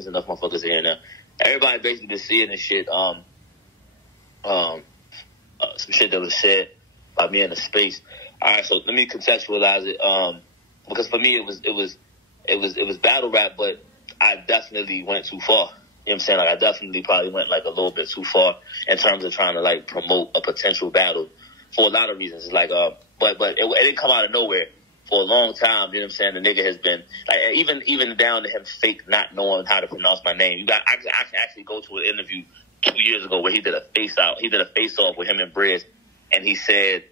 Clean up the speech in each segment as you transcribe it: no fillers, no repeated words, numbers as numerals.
there's enough motherfuckers in here now. Everybody basically been seeing this shit. Some shit that was said by me in the space. All right, so let me contextualize it. Because for me, it was battle rap, but I definitely went too far. You know what I'm saying? Like, I definitely probably went like a little bit too far in terms of trying to like promote a potential battle for a lot of reasons. It's like, but it didn't come out of nowhere. For a long time, you know what I'm saying? The nigga has been like, even down to him fake not knowing how to pronounce my name. I can actually go to an interview 2 years ago where he did a face off with him and Briz, and he said,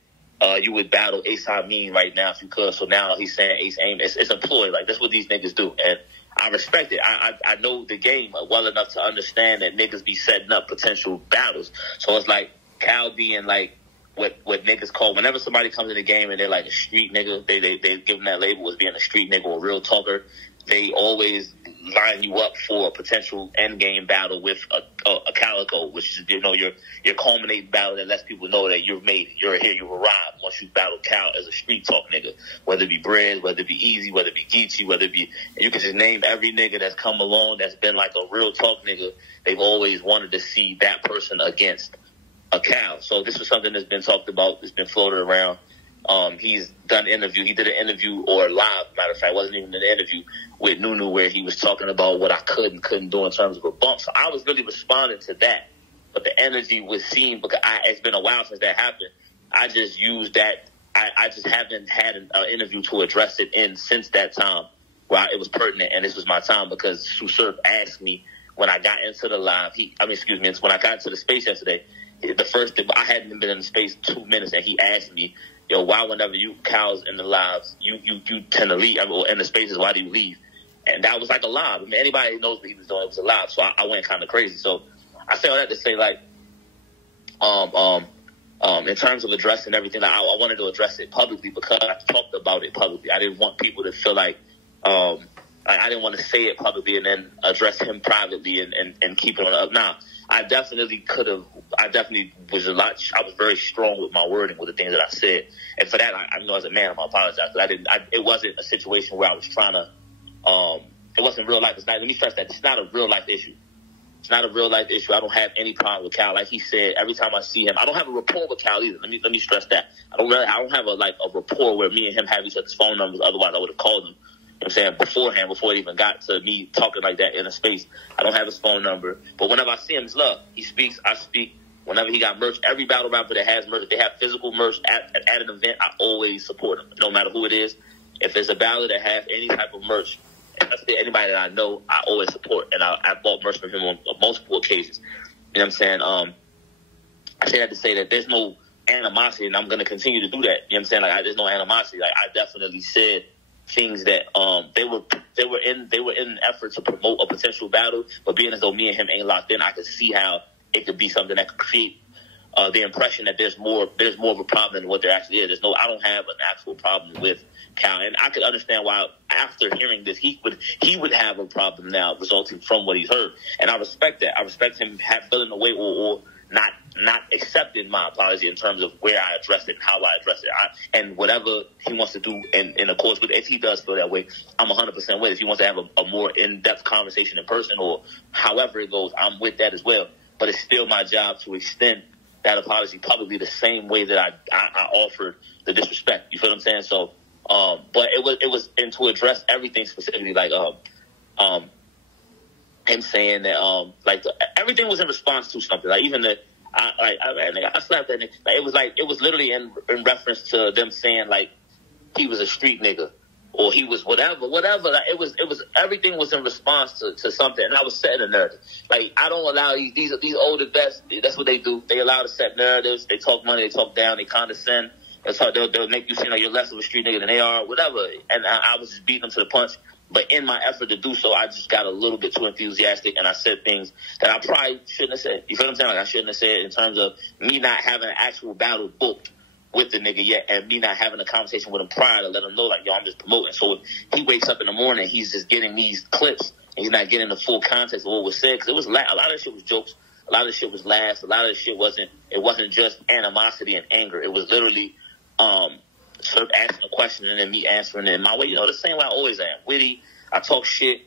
you would battle Ace Amin right now if you could. So now he's saying Ace Aim. It's a ploy. Like, that's what these niggas do. And I respect it. I know the game well enough to understand that niggas be setting up potential battles. So it's like Cal being like what niggas call, whenever somebody comes in the game and they're like a street nigga, they give them that label as being a street nigga or a real talker. They always line you up for a potential end game battle with a Calicoe, which is, you know, your culminating battle that lets people know that you've made it. You're here, you've arrived once you battle Cal as a street talk nigga. Whether it be Briz, whether it be Easy, whether it be Geechee, whether it be, you can just name every nigga that's come along that's been like a real talk nigga. They've always wanted to see that person against a Cal. So this was something that's been talked about, it's been floated around. He's done interview. He did an interview, or live, matter of fact, wasn't even an interview, with Nunu, where he was talking about what I could and couldn't do in terms of a bump. So I was really responding to that, but the energy was seen because it's been a while since that happened. I just used that. I just haven't had an interview to address it in since that time where it was pertinent, and this was my time because Sue Surf asked me when I got into the live. When I got into the space yesterday, the first thing, I hadn't been in the space 2 minutes, and he asked me, yo, why whenever you Cal's in the lives, you tend to leave, or in the spaces, why do you leave? And that was like a live. I mean, anybody who knows what he was doing, it was a live. So I went kind of crazy. So I say all that to say, like, in terms of addressing everything, I wanted to address it publicly because I talked about it publicly. I didn't want people to feel like, I didn't want to say it publicly and then address him privately and keep it on up. Now, I definitely was I was very strong with my wording, with the things that I said. And for that, I know as a man, I apologize. It wasn't a situation where I was trying to, it wasn't real life. Let me stress that. It's not a real life issue. It's not a real life issue. I don't have any problem with Cal. Like he said, every time I see him, I don't have a rapport with Cal either. Let me stress that. I don't have a rapport where me and him have each other's phone numbers. Otherwise, I would have called him. You know what I'm saying, beforehand, before it even got to me talking like that in a space. I don't have his phone number. But whenever I see him, it's love. He speaks, I speak. Whenever he got merch, every battle rapper that has merch, if they have physical merch at an event, I always support them, no matter who it is. If it's a battle that has any type of merch, and that's anybody that I know, I always support. And I bought merch from him on multiple occasions. You know what I'm saying? I say that to say that there's no animosity, and I'm going to continue to do that. You know what I'm saying? Like, there's no animosity. Like, I definitely said things that they were in an effort to promote a potential battle, but being as though me and him ain't locked in, I could see how it could be something that could create the impression that there's more of a problem than what there actually is. I don't have an actual problem with Cal, and I could understand why after hearing this he would have a problem now resulting from what he's heard, and I respect that. I respect him feeling away or not accepting my apology in terms of where I addressed it and how I addressed it. And whatever he wants to do in accord with, if he does feel that way, I'm 100% with it. If he wants to have a more in-depth conversation in person or however it goes, I'm with that as well. But it's still my job to extend that apology publicly the same way that I offered the disrespect. You feel what I'm saying? So, but it was and to address everything specifically, like him saying that everything was in response to something. Like even I slapped that nigga. Like it was literally in reference to them saying like he was a street nigga or he was whatever. Like, it was everything was in response to something, and I was setting a narrative. Like I don't allow these older vets. That's what they do. They allow to set narratives. They talk money. They talk down. They condescend. They'll make you seem like you're less of a street nigga than they are. Whatever. And I was just beating them to the punch. But in my effort to do so, I just got a little bit too enthusiastic, and I said things that I probably shouldn't have said. You feel what I'm saying? Like I shouldn't have said in terms of me not having an actual battle booked with the nigga yet, and me not having a conversation with him prior to let him know, like, yo, I'm just promoting. So if he wakes up in the morning, he's just getting these clips, and he's not getting the full context of what was said, because it was a lot of shit was jokes, a lot of shit was laughs, a lot of shit wasn't just animosity and anger. It was literally sort of asking a question and then me answering it in my way. You know, the same way I always am. Witty, I talk shit,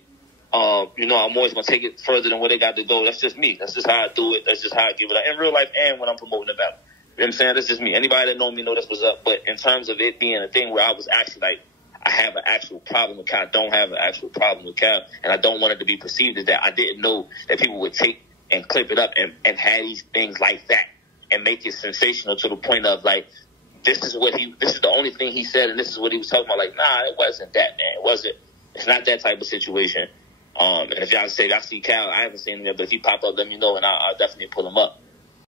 I'm always going to take it further than where they got to go. That's just me. That's just how I do it. That's just how I give it up in real life and when I'm promoting the battle. You know what I'm saying? That's just me. Anybody that know me know that's what's up. But in terms of it being a thing where I was actually like, I have an actual problem with Cal. I don't have an actual problem with Cal. And I don't want it to be perceived as that. I didn't know that people would take and clip it up and have these things like that and make it sensational to the point of like, this is the only thing he said and this is what he was talking about. Like, nah, it wasn't that, man. It's not that type of situation. And if y'all say, I see Cal, I haven't seen him yet, but if he pop up, let me know and I'll definitely pull him up.